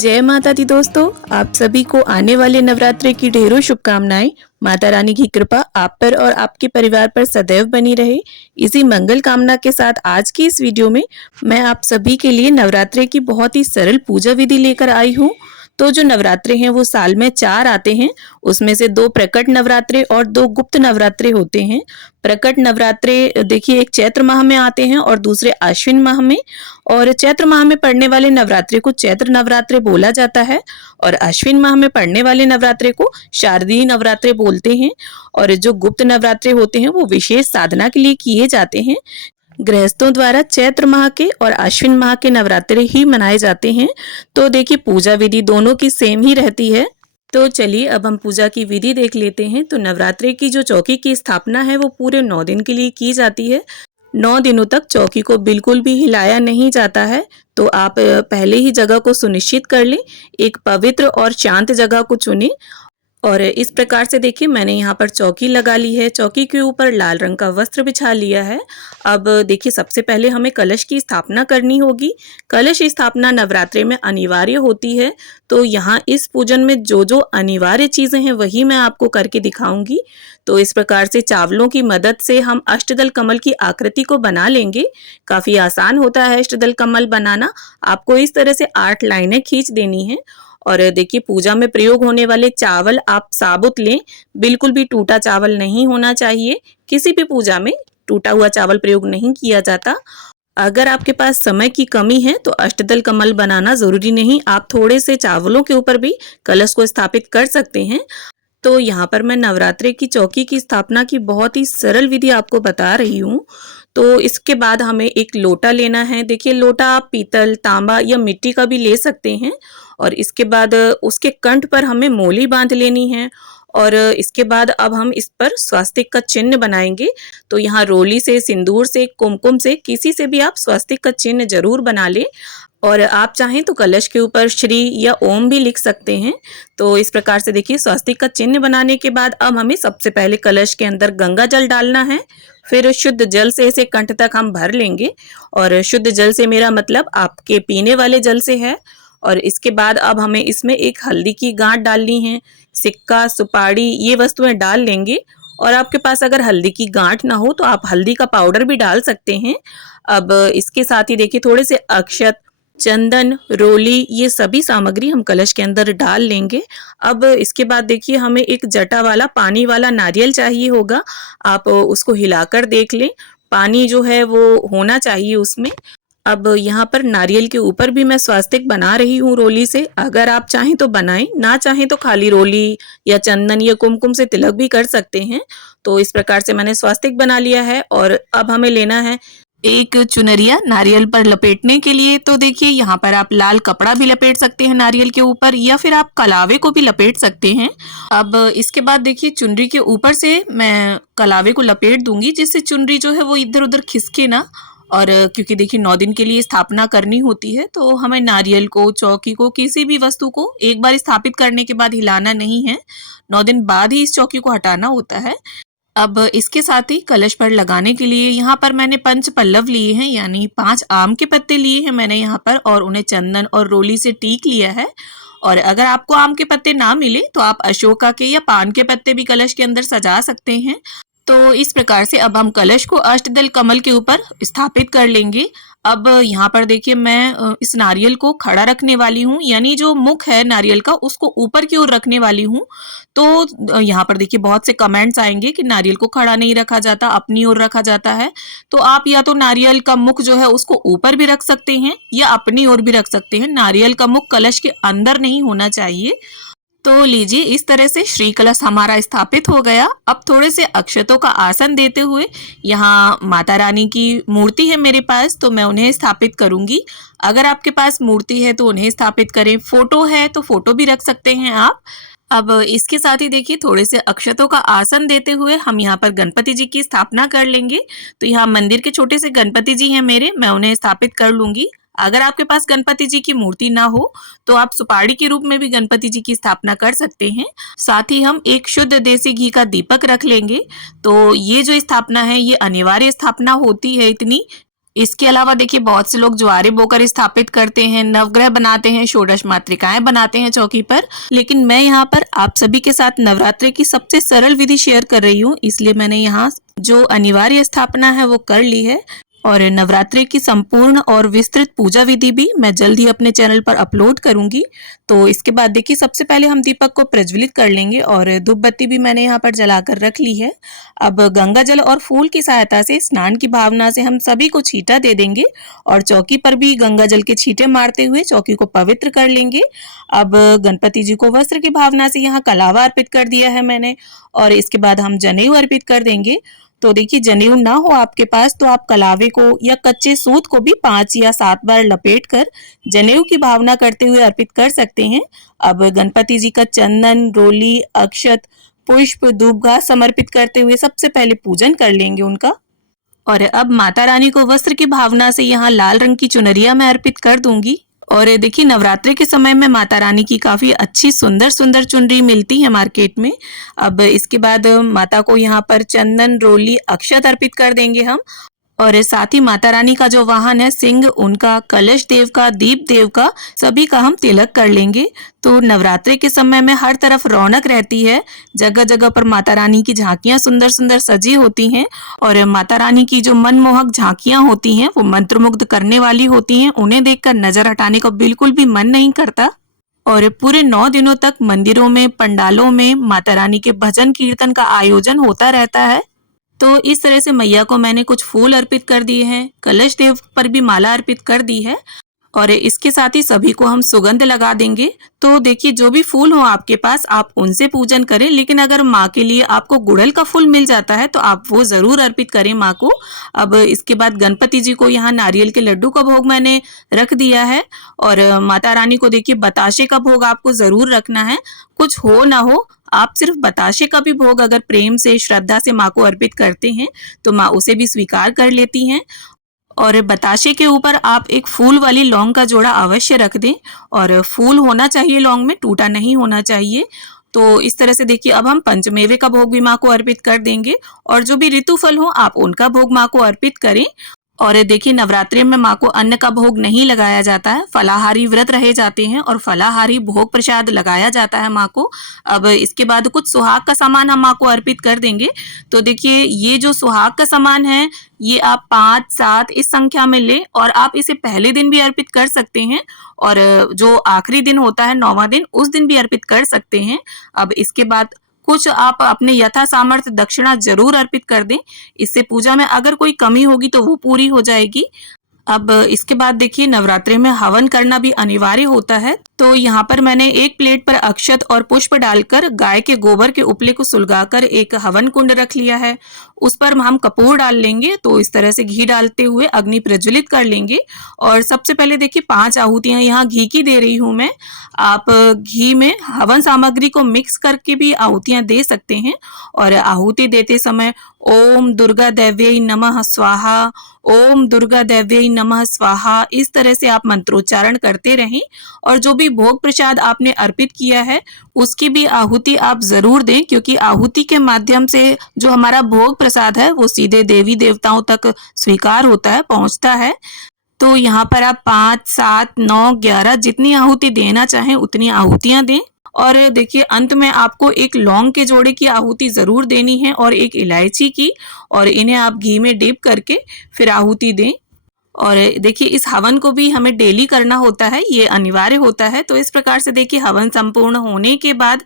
जय माता दी दोस्तों, आप सभी को आने वाले नवरात्रि की ढेरों शुभकामनाएं। माता रानी की कृपा आप पर और आपके परिवार पर सदैव बनी रहे। इसी मंगल कामना के साथ आज की इस वीडियो में मैं आप सभी के लिए नवरात्रि की बहुत ही सरल पूजा विधि लेकर आई हूँ। तो जो नवरात्रे हैं वो साल में 4 आते हैं, उसमें से 2 प्रकट नवरात्रे और 2 गुप्त नवरात्रे होते हैं। प्रकट नवरात्रे देखिए एक चैत्र माह में आते हैं और दूसरे आश्विन माह में, और चैत्र माह में पड़ने वाले नवरात्रे को चैत्र नवरात्रे बोला जाता है और अश्विन माह में पड़ने वाले नवरात्रे को शारदीय नवरात्रे बोलते हैं। और जो गुप्त नवरात्रे होते हैं वो विशेष साधना के लिए किए जाते हैं। गृहस्थों द्वारा चैत्र माह के और अश्विन माह के नवरात्रे ही मनाए जाते हैं। तो देखिए पूजा विधि दोनों की सेम ही रहती है। तो चलिए अब हम पूजा की विधि देख लेते हैं। तो नवरात्रि की जो चौकी की स्थापना है वो पूरे 9 दिन के लिए की जाती है। 9 दिनों तक चौकी को बिल्कुल भी हिलाया नहीं जाता है। तो आप पहले ही जगह को सुनिश्चित कर लें, एक पवित्र और शांत जगह को चुनें। और इस प्रकार से देखिए मैंने यहाँ पर चौकी लगा ली है। चौकी के ऊपर लाल रंग का वस्त्र बिछा लिया है। अब देखिए सबसे पहले हमें कलश की स्थापना करनी होगी। कलश स्थापना नवरात्रि में अनिवार्य होती है। तो यहाँ इस पूजन में जो जो अनिवार्य चीज़ें हैं वही मैं आपको करके दिखाऊंगी। तो इस प्रकार से चावलों की मदद से हम अष्टदल कमल की आकृति को बना लेंगे। काफ़ी आसान होता है अष्टदल कमल बनाना। आपको इस तरह से 8 लाइनें खींच देनी है। और देखिए पूजा में प्रयोग होने वाले चावल आप साबुत लें, बिल्कुल भी टूटा चावल नहीं होना चाहिए। किसी भी पूजा में टूटा हुआ चावल प्रयोग नहीं किया जाता। अगर आपके पास समय की कमी है तो अष्टदल कमल बनाना जरूरी नहीं, आप थोड़े से चावलों के ऊपर भी कलश को स्थापित कर सकते हैं। तो यहाँ पर मैं नवरात्रि की चौकी की स्थापना की बहुत ही सरल विधि आपको बता रही हूँ। तो इसके बाद हमें एक लोटा लेना है। देखिए लोटा आप पीतल, तांबा या मिट्टी का भी ले सकते हैं। और इसके बाद उसके कंठ पर हमें मोली बांध लेनी है। और इसके बाद अब हम इस पर स्वास्तिक का चिन्ह बनाएंगे। तो यहाँ रोली से, सिंदूर से, कुमकुम से, किसी से भी आप स्वास्तिक का चिन्ह जरूर बना लें। और आप चाहें तो कलश के ऊपर श्री या ओम भी लिख सकते हैं। तो इस प्रकार से देखिए स्वास्तिक का चिन्ह बनाने के बाद अब हमें सबसे पहले कलश के अंदर गंगा जल डालना है। फिर शुद्ध जल से इसे कंठ तक हम भर लेंगे। और शुद्ध जल से मेरा मतलब आपके पीने वाले जल से है। और इसके बाद अब हमें इसमें एक हल्दी की गांठ डालनी है। सिक्का, सुपारी ये वस्तुएं डाल लेंगे। और आपके पास अगर हल्दी की गांठ ना हो तो आप हल्दी का पाउडर भी डाल सकते हैं। अब इसके साथ ही देखिए थोड़े से अक्षत, चंदन, रोली ये सभी सामग्री हम कलश के अंदर डाल लेंगे। अब इसके बाद देखिए हमें एक जटा वाला पानी वाला नारियल चाहिए होगा। आप उसको हिलाकर देख लें, पानी जो है वो होना चाहिए उसमें। अब यहाँ पर नारियल के ऊपर भी मैं स्वास्तिक बना रही हूँ रोली से। अगर आप चाहें तो बनाएं, ना चाहें तो खाली रोली या चंदन या कुमकुम से तिलक भी कर सकते हैं। तो इस प्रकार से मैंने स्वास्तिक बना लिया है। और अब हमें लेना है एक चुनरिया नारियल पर लपेटने के लिए। तो देखिए यहाँ पर आप लाल कपड़ा भी लपेट सकते हैं नारियल के ऊपर, या फिर आप कलावे को भी लपेट सकते हैं। अब इसके बाद देखिए चुनरी के ऊपर से मैं कलावे को लपेट दूंगी, जिससे चुनरी जो है वो इधर उधर खिसके ना। और क्योंकि देखिए 9 दिन के लिए स्थापना करनी होती है तो हमें नारियल को, चौकी को, किसी भी वस्तु को एक बार स्थापित करने के बाद हिलाना नहीं है। 9 दिन बाद ही इस चौकी को हटाना होता है। अब इसके साथ ही कलश पर लगाने के लिए यहाँ पर मैंने 5 पल्लव लिए हैं, यानी 5 आम के पत्ते लिए हैं मैंने यहाँ पर, और उन्हें चंदन और रोली से टीक लिया है। और अगर आपको आम के पत्ते ना मिले तो आप अशोका के या पान के पत्ते भी कलश के अंदर सजा सकते हैं। तो इस प्रकार से अब हम कलश को अष्टदल कमल के ऊपर स्थापित कर लेंगे। अब यहाँ पर देखिए मैं इस नारियल को खड़ा रखने वाली हूँ, यानी जो मुख है नारियल का उसको ऊपर की ओर रखने वाली हूँ। तो यहाँ पर देखिए बहुत से कमेंट्स आएंगे कि नारियल को खड़ा नहीं रखा जाता, अपनी ओर रखा जाता है। तो आप या तो नारियल का मुख जो है उसको ऊपर भी रख सकते हैं या अपनी ओर भी रख सकते हैं। नारियल का मुख कलश के अंदर नहीं होना चाहिए। तो लीजिए इस तरह से श्री कलश हमारा स्थापित हो गया। अब थोड़े से अक्षतों का आसन देते हुए, यहाँ माता रानी की मूर्ति है मेरे पास तो मैं उन्हें स्थापित करूंगी। अगर आपके पास मूर्ति है तो उन्हें स्थापित करें, फोटो है तो फोटो भी रख सकते हैं आप। अब इसके साथ ही देखिए थोड़े से अक्षतों का आसन देते हुए हम यहाँ पर गणपति जी की स्थापना कर लेंगे। तो यहाँ मंदिर के छोटे से गणपति जी हैं मेरे, मैं उन्हें स्थापित कर लूंगी। अगर आपके पास गणपति जी की मूर्ति ना हो तो आप सुपारी के रूप में भी गणपति जी की स्थापना कर सकते हैं। साथ ही हम एक शुद्ध देसी घी का दीपक रख लेंगे। तो ये जो स्थापना है ये अनिवार्य स्थापना होती है इतनी, इसके अलावा देखिए बहुत से लोग ज्वारे बोकर स्थापित करते हैं, नवग्रह बनाते हैं, षोडश मातृकाएं बनाते हैं चौकी पर। लेकिन मैं यहाँ पर आप सभी के साथ नवरात्रि की सबसे सरल विधि शेयर कर रही हूँ, इसलिए मैंने यहाँ जो अनिवार्य स्थापना है वो कर ली है। और नवरात्रि की संपूर्ण और विस्तृत पूजा विधि भी मैं जल्द ही अपने चैनल पर अपलोड करूंगी। तो इसके बाद देखिए सबसे पहले हम दीपक को प्रज्वलित कर लेंगे और धूप बत्ती भी मैंने यहाँ पर जलाकर रख ली है। अब गंगा जल और फूल की सहायता से स्नान की भावना से हम सभी को छींटा दे देंगे और चौकी पर भी गंगा जल के छींटे मारते हुए चौकी को पवित्र कर लेंगे। अब गणपति जी को वस्त्र की भावना से यहाँ कलावा अर्पित कर दिया है मैंने और इसके बाद हम जनेऊ अर्पित कर देंगे। तो देखिए जनेऊ ना हो आपके पास तो आप कलावे को या कच्चे सूत को भी 5 या 7 बार लपेट कर जनेऊ की भावना करते हुए अर्पित कर सकते हैं। अब गणपति जी का चंदन, रोली, अक्षत, पुष्प, धूप घास समर्पित करते हुए सबसे पहले पूजन कर लेंगे उनका। और अब माता रानी को वस्त्र की भावना से यहाँ लाल रंग की चुनरिया मैं अर्पित कर दूंगी। और देखिए नवरात्रि के समय में माता रानी की काफी अच्छी सुंदर सुंदर चुनरी मिलती है मार्केट में। अब इसके बाद माता को यहाँ पर चंदन, रोली, अक्षत अर्पित कर देंगे हम। और साथ ही माता रानी का जो वाहन है सिंह, उनका, कलश देव का, दीप देव का, सभी का हम तिलक कर लेंगे। तो नवरात्रि के समय में हर तरफ रौनक रहती है, जगह जगह पर माता रानी की झांकियां सुंदर सुंदर सजी होती हैं और माता रानी की जो मनमोहक झांकियां होती हैं वो मंत्रमुग्ध करने वाली होती हैं। उन्हें देखकर नजर हटाने का बिल्कुल भी मन नहीं करता। और पूरे 9 दिनों तक मंदिरों में, पंडालों में माता रानी के भजन कीर्तन का आयोजन होता रहता है। तो इस तरह से मैया को मैंने कुछ फूल अर्पित कर दिए हैं, कलश देव पर भी माला अर्पित कर दी है और इसके साथ ही सभी को हम सुगंध लगा देंगे। तो देखिए जो भी फूल हो आपके पास आप उनसे पूजन करें, लेकिन अगर माँ के लिए आपको गुड़हल का फूल मिल जाता है तो आप वो जरूर अर्पित करें माँ को। अब इसके बाद गणपति जी को यहाँ नारियल के लड्डू का भोग मैंने रख दिया है और माता रानी को देखिए बताशे का भोग आपको जरूर रखना है। कुछ हो ना हो, आप सिर्फ बताशे का भी भोग अगर प्रेम से, श्रद्धा से माँ को अर्पित करते हैं तो माँ उसे भी स्वीकार कर लेती हैं। और बताशे के ऊपर आप एक फूल वाली लौंग का जोड़ा अवश्य रख दें और फूल होना चाहिए लौंग में, टूटा नहीं होना चाहिए। तो इस तरह से देखिए अब हम पंचमेवे का भोग भी माँ को अर्पित कर देंगे और जो भी ऋतु फल हो आप उनका भोग माँ को अर्पित करें। और देखिए नवरात्रि में माँ को अन्न का भोग नहीं लगाया जाता है, फलाहारी व्रत रहे जाते हैं और फलाहारी भोग प्रसाद लगाया जाता है माँ को। अब इसके बाद कुछ सुहाग का सामान हम माँ को अर्पित कर देंगे। तो देखिए ये जो सुहाग का सामान है ये आप 5, 7 इस संख्या में ले और आप इसे पहले दिन भी अर्पित कर सकते हैं और जो आखिरी दिन होता है 9वां दिन, उस दिन भी अर्पित कर सकते हैं। अब इसके बाद कुछ आप अपने यथा सामर्थ्य दक्षिणा जरूर अर्पित कर दें, इससे पूजा में अगर कोई कमी होगी तो वो पूरी हो जाएगी। अब इसके बाद देखिए नवरात्रि में हवन करना भी अनिवार्य होता है। तो यहाँ पर मैंने एक प्लेट पर अक्षत और पुष्प डालकर गाय के गोबर के उपले को सुलगाकर एक हवन कुंड रख लिया है। उस पर हम कपूर डाल लेंगे। तो इस तरह से घी डालते हुए अग्नि प्रज्वलित कर लेंगे और सबसे पहले देखिए 5 आहुतियां यहाँ घी की दे रही हूँ मैं। आप घी में हवन सामग्री को मिक्स करके भी आहुतियां दे सकते हैं और आहुति देते समय ओम दुर्गा देव्यै नमः स्वाहा, ओम दुर्गा देव्यै नमः स्वाहा, इस तरह से आप मंत्रोच्चारण करते रहें और जो भी भोग प्रसाद आपने अर्पित किया है उसकी भी आहुति आप जरूर दें, क्योंकि आहुति के माध्यम से जो हमारा भोग प्रसाद है वो सीधे देवी देवताओं तक स्वीकार होता है, पहुंचता है। तो यहाँ पर आप 5, 7, 9, 11 जितनी आहुति देना चाहें उतनी आहुतियां दें। और देखिए अंत में आपको एक लौंग के जोड़े की आहुति जरूर देनी है और एक इलायची की, और इन्हें आप घी में डिप करके फिर आहुति दें। और देखिए इस हवन को भी हमें डेली करना होता है, ये अनिवार्य होता है। तो इस प्रकार से देखिए हवन संपूर्ण होने के बाद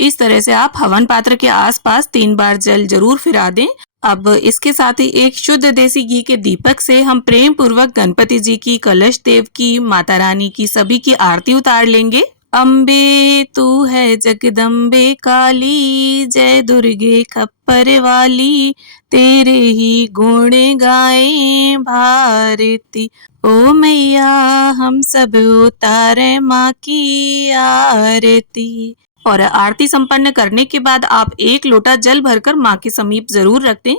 इस तरह से आप हवन पात्र के आसपास 3 बार जल जरूर फिरा दें। अब इसके साथ ही एक शुद्ध देसी घी के दीपक से हम प्रेम पूर्वक गणपति जी की, कलश देव की, माता रानी की, सभी की आरती उतार लेंगे। अम्बे तू है जगदम्बे काली, जय दुर्गे खप्पर वाली, तेरे ही गुण गाए भारती, ओ मैया हम सब उतारे माँ की आरती। और आरती संपन्न करने के बाद आप 1 लोटा जल भरकर माँ के समीप जरूर रख दें।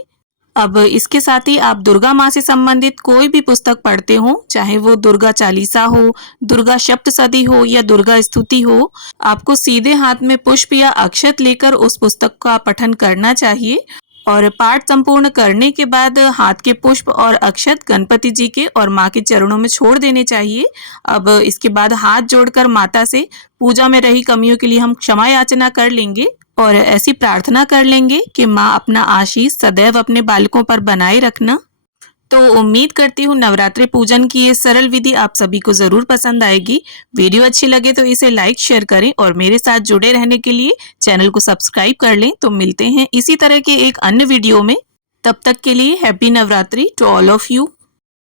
अब इसके साथ ही आप दुर्गा माँ से संबंधित कोई भी पुस्तक पढ़ते हो, चाहे वो दुर्गा चालीसा हो, दुर्गा सप्तशती हो या दुर्गा स्तुति हो, आपको सीधे हाथ में पुष्प या अक्षत लेकर उस पुस्तक का पठन करना चाहिए। और पाठ संपूर्ण करने के बाद हाथ के पुष्प और अक्षत गणपति जी के और माँ के चरणों में छोड़ देने चाहिए। अब इसके बाद हाथ जोड़कर माता से पूजा में रही कमियों के लिए हम क्षमा याचना कर लेंगे और ऐसी प्रार्थना कर लेंगे कि माँ अपना आशीष सदैव अपने बालकों पर बनाए रखना। तो उम्मीद करती हूँ नवरात्रि पूजन की ये सरल विधि आप सभी को जरूर पसंद आएगी। वीडियो अच्छी लगे तो इसे लाइक शेयर करें और मेरे साथ जुड़े रहने के लिए चैनल को सब्सक्राइब कर लें। तो मिलते हैं इसी तरह के एक अन्य वीडियो में। तब तक के लिए happy Navratri to all of you.